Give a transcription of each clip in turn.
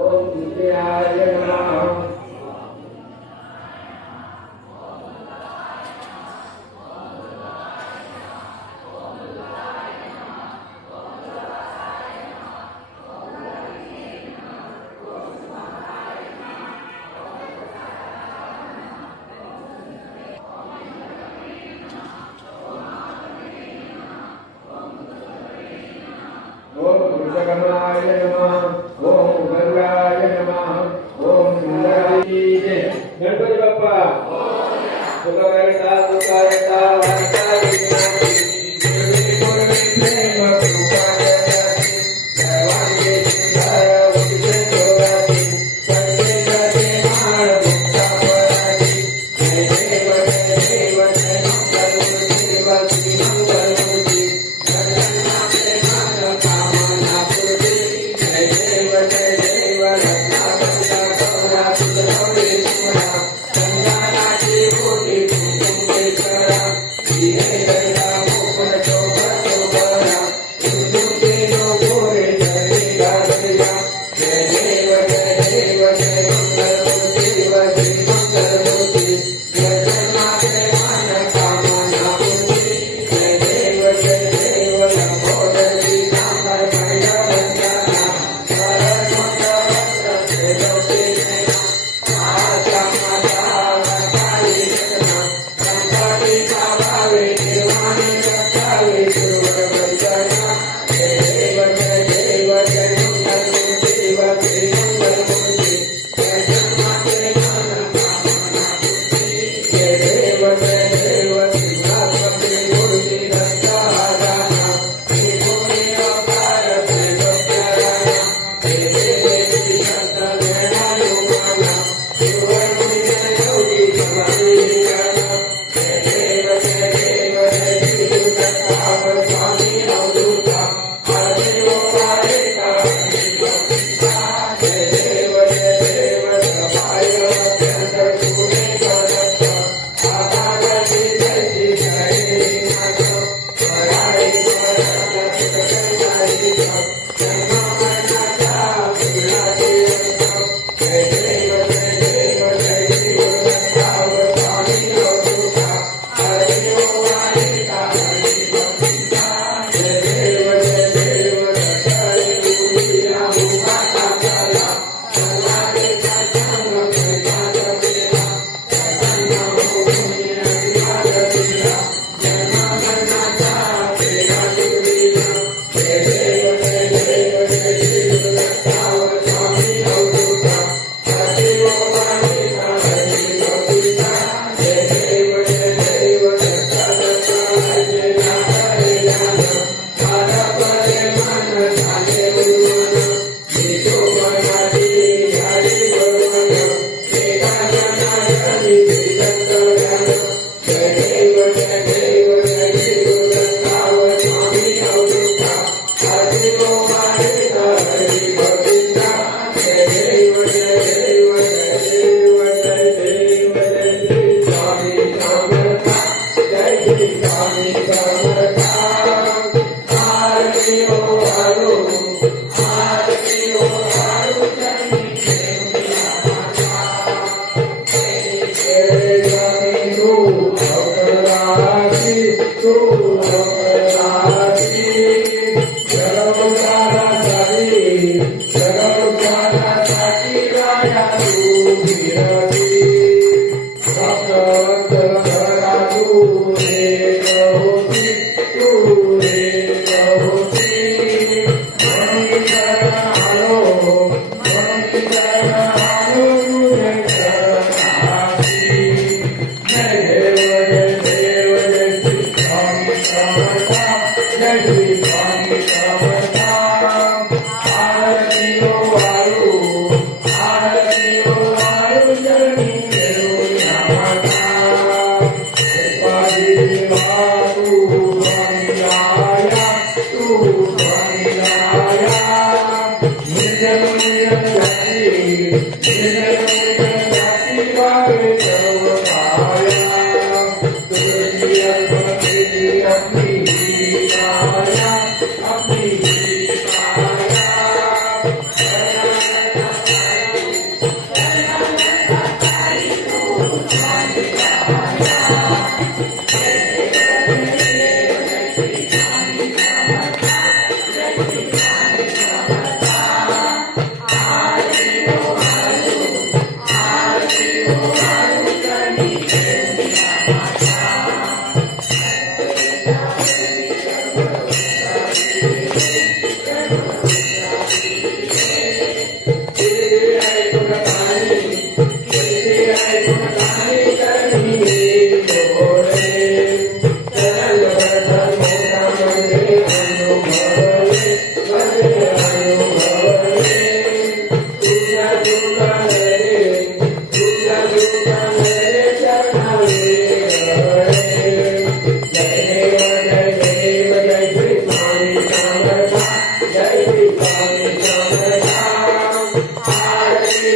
ओम विद्याय नमः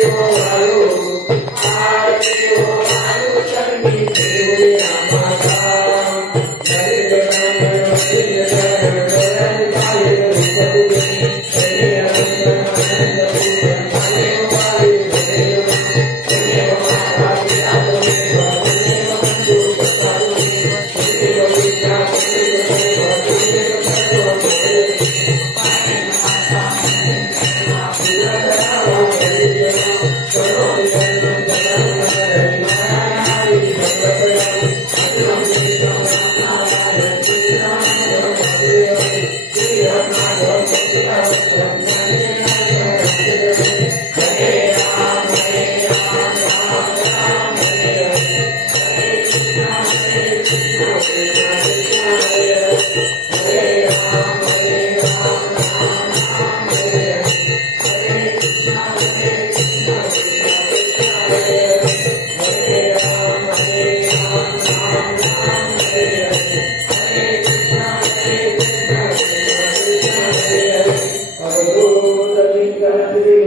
Hare vida,